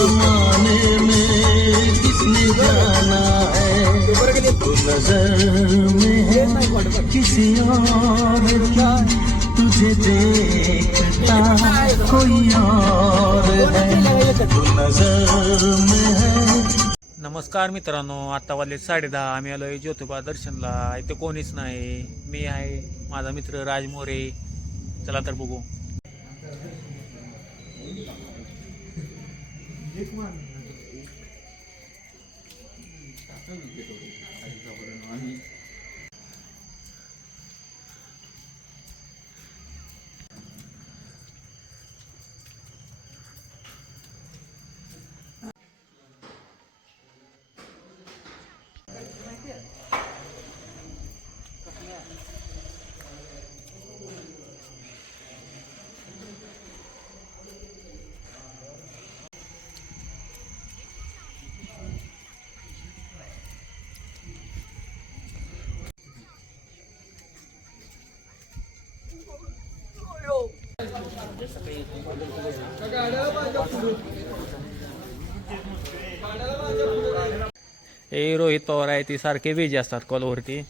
जमाने में किसने जाना है, तो नजर में है किसी और की, तुझे देखता कोई और है, तो नजर में है। नमस्कार मित्रांनो, आता वाजले 10:30. आम्ही आलोय ज्योतिबा दर्शनला. इथे कोणीच नाही. मी आहे, माझा मित्र राज मोरे. चला तर बघू. हे रोहित पवार आहे, ती सारखे बिझी असतात कॉलवरती.